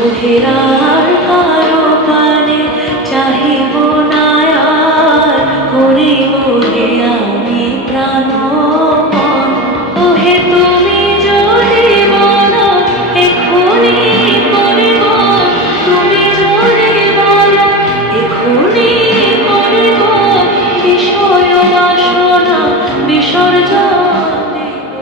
ওহেরার কারো পানে চাহিব না আর, করিব হে আমি প্রাণপণ। ওহে তুমি যদি বলো এক্ষুনি করিব, তুমি যদি বলো এক্ষুনি করিব, বিষয় বাসনা বিসর্জন দিব।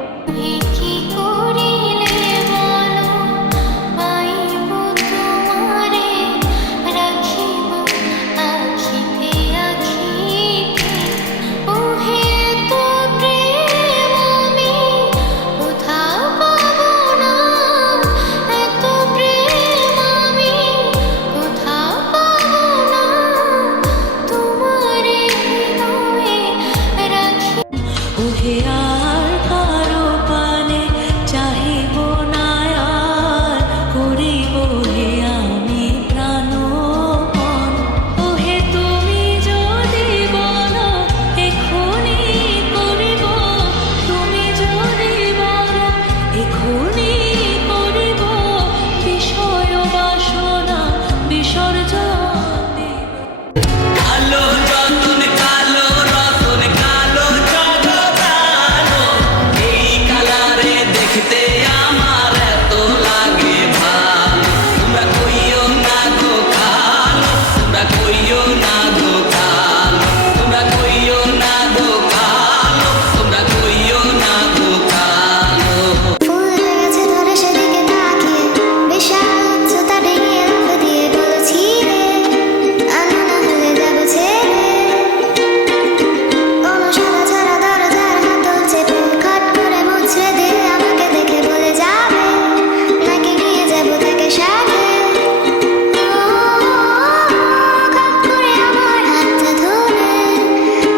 ওহে আর কারো পানে চাহিব না আর, করিব হে আমি প্রাণপণ। ওহে তুমি যদি বলো এক্ষুনি করিব, তুমি যদি বলো এক্ষুনি করিব, বিষয় বাসনা বিসর্জন দিব। কালো যতন কালো রতন কালো জগদানো, এই কালারে দেখতে আমার এত লাগে ভালো। তোমরা কইও না গো কালো, তোমরা কইও না গো কালো, তোমরা কইও না গো কালো, তোমরা কইও না গো কালো। ফুল গাছে ধরে সেদিকে তাকিয়ে বিশাল উচ্চতা ডিঙিয়ে আলো দিয়ে বলেছি রে, আলো না হলে যাবো ছেড়ে। কোনো সাদা ছাড়া দরজার হাতল চেপে খট করে মুছড়ে দিয়ে আমাকে দেখে বলে যাবে, নাকি নিয়ে যাবো তাকে সাথে। খট করে আমার হাতটা ধরে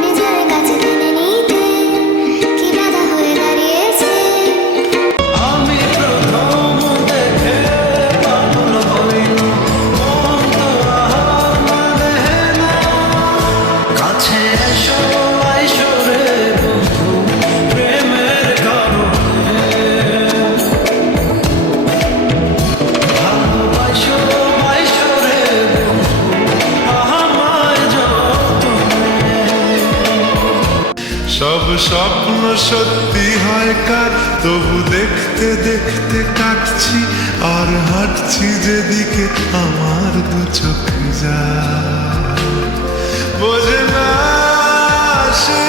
নিজের কাছে টেনে নিতে কি বাধা হয়ে দাঁড়িয়েছে। আমি প্রথম দেখে পাগল হইল, মন তো আর মানে না। কাছে এসো আইসো রে বন্ধু, প্রেমের কারণে ভালোবাসো বাইসো রে বন্ধু, আমায় যতনে। সব স্বপ্ন সত্যি হয় কার, তবু দেখতে দেখতে কাটছি আর হাঁটছি যেদিকে আমার দু চোখ যায়। বোঝে না সে